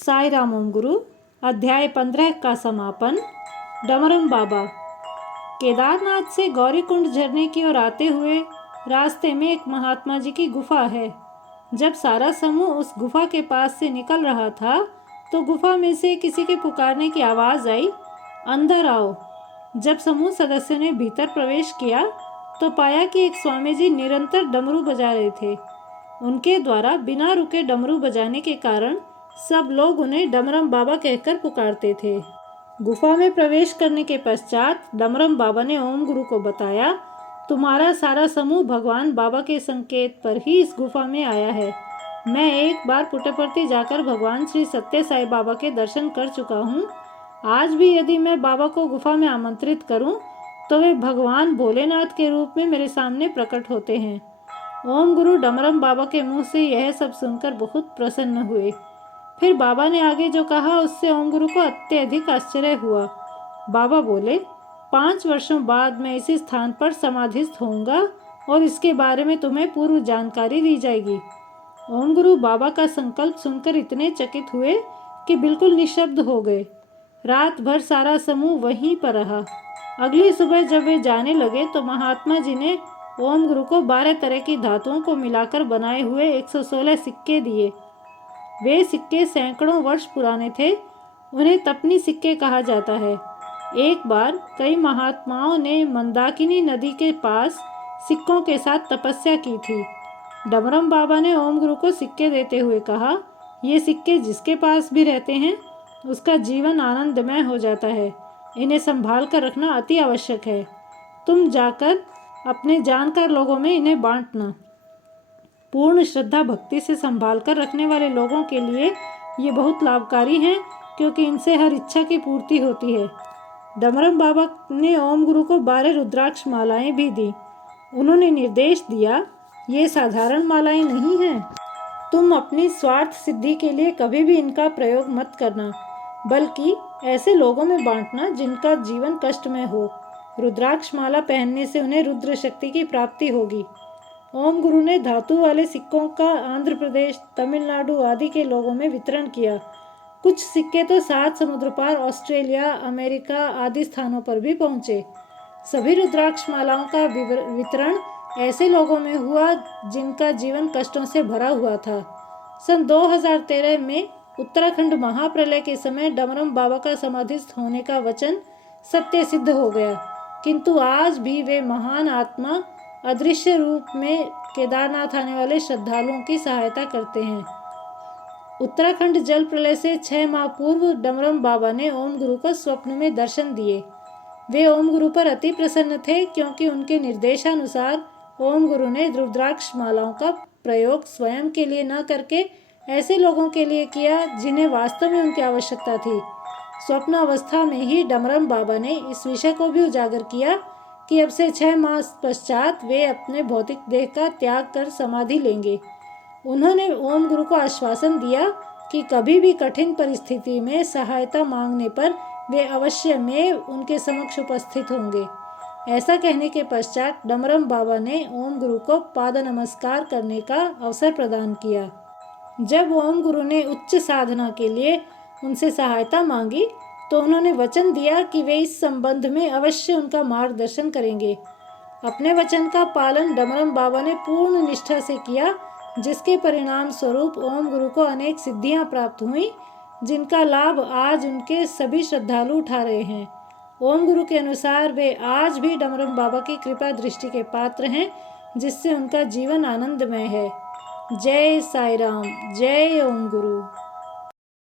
साई राम ओम गुरु। अध्याय 15 का समापन। डमरम बाबा। केदारनाथ से गौरीकुंड झरने की ओर आते हुए रास्ते में एक महात्मा जी की गुफा है। जब सारा समूह उस गुफा के पास से निकल रहा था तो गुफा में से किसी के पुकारने की आवाज़ आई, अंदर आओ। जब समूह सदस्यों ने भीतर प्रवेश किया तो पाया कि एक स्वामी जी निरंतर डमरू बजा रहे थे। उनके द्वारा बिना रुके डमरू बजाने के कारण सब लोग उन्हें डमरम बाबा कहकर पुकारते थे। गुफा में प्रवेश करने के पश्चात डमरम बाबा ने ओम गुरु को बताया, तुम्हारा सारा समूह भगवान बाबा के संकेत पर ही इस गुफा में आया है। मैं एक बार पुट्टपर्ती जाकर भगवान श्री सत्य साई बाबा के दर्शन कर चुका हूँ। आज भी यदि मैं बाबा को गुफा में आमंत्रित करूँ तो वे भगवान भोलेनाथ के रूप में मेरे सामने प्रकट होते हैं। ओम गुरु डमरम बाबा के मुंह से यह सब सुनकर बहुत प्रसन्न हुए। फिर बाबा ने आगे जो कहा उससे ओम गुरु को अत्यधिक आश्चर्य हुआ। बाबा बोले, 5 वर्षों बाद मैं इसी स्थान पर समाधिस्थ होऊंगा और इसके बारे में तुम्हें पूर्व जानकारी दी जाएगी। ओम गुरु बाबा का संकल्प सुनकर इतने चकित हुए कि बिल्कुल निशब्द हो गए। रात भर सारा समूह वहीं पर रहा। अगली सुबह जब वे जाने लगे तो महात्मा जी ने ओम गुरु को 12 तरह की धातुओं को मिलाकर बनाए हुए 116 सिक्के दिए। वे सिक्के सैकड़ों वर्ष पुराने थे। उन्हें तपनी सिक्के कहा जाता है। एक बार कई महात्माओं ने मंदाकिनी नदी के पास सिक्कों के साथ तपस्या की थी। डमरम बाबा ने ओम गुरु को सिक्के देते हुए कहा, ये सिक्के जिसके पास भी रहते हैं उसका जीवन आनंदमय हो जाता है। इन्हें संभाल कर रखना अति आवश्यक है। तुम जाकर अपने जानकार लोगों में इन्हें बांटना। पूर्ण श्रद्धा भक्ति से संभाल कर रखने वाले लोगों के लिए ये बहुत लाभकारी हैं, क्योंकि इनसे हर इच्छा की पूर्ति होती है। डमरम बाबा ने ओम गुरु को 12 रुद्राक्ष मालाएं भी दी। उन्होंने निर्देश दिया, ये साधारण मालाएं नहीं हैं। तुम अपनी स्वार्थ सिद्धि के लिए कभी भी इनका प्रयोग मत करना, बल्कि ऐसे लोगों में बांटना जिनका जीवन कष्टमय हो। रुद्राक्ष माला पहनने से उन्हें रुद्र शक्ति की प्राप्ति होगी। ओम गुरु ने धातु वाले सिक्कों का आंध्र प्रदेश, तमिलनाडु आदि के लोगों में वितरण किया। कुछ सिक्के तो 7 समुद्र पार ऑस्ट्रेलिया, अमेरिका आदि स्थानों पर भी पहुंचे। सभी रुद्राक्ष मालाओं का वितरण ऐसे लोगों में हुआ जिनका जीवन कष्टों से भरा हुआ था। सन 2013 में उत्तराखंड महाप्रलय के समय डमरम बाबा का समाधिस्थ होने का वचन सत्य सिद्ध हो गया, किंतु आज भी वे महान आत्मा अदृश्य रूप में केदारनाथ आने वाले श्रद्धालुओं की सहायता करते हैं। उत्तराखंड जल प्रलय से 6 माह पूर्व डमरम बाबा ने ओम गुरु को स्वप्न में दर्शन दिए। वे ओम गुरु पर अति प्रसन्न थे, क्योंकि उनके निर्देशानुसार ओम गुरु ने रुद्राक्ष मालाओं का प्रयोग स्वयं के लिए न करके ऐसे लोगों के लिए किया जिन्हें वास्तव में उनकी आवश्यकता थी। स्वप्न अवस्था में ही डमरम बाबा ने इस विषय को भी उजागर किया कि अब से 6 माह पश्चात वे अपने भौतिक देह का त्याग कर समाधि लेंगे। उन्होंने ओम गुरु को आश्वासन दिया कि कभी भी कठिन परिस्थिति में सहायता मांगने पर वे अवश्य में उनके समक्ष उपस्थित होंगे। ऐसा कहने के पश्चात डमरम बाबा ने ओम गुरु को पाद नमस्कार करने का अवसर प्रदान किया। जब ओम गुरु ने उच्च साधना के लिए उनसे सहायता मांगी तो उन्होंने वचन दिया कि वे इस संबंध में अवश्य उनका मार्गदर्शन करेंगे। अपने वचन का पालन डमरम बाबा ने पूर्ण निष्ठा से किया, जिसके परिणाम स्वरूप ओम गुरु को अनेक सिद्धियां प्राप्त हुई, जिनका लाभ आज उनके सभी श्रद्धालु उठा रहे हैं। ओम गुरु के अनुसार वे आज भी डमरम बाबा की कृपा दृष्टि के पात्र हैं, जिससे उनका जीवन आनंदमय है। जय साई राम, जय ओम गुरु।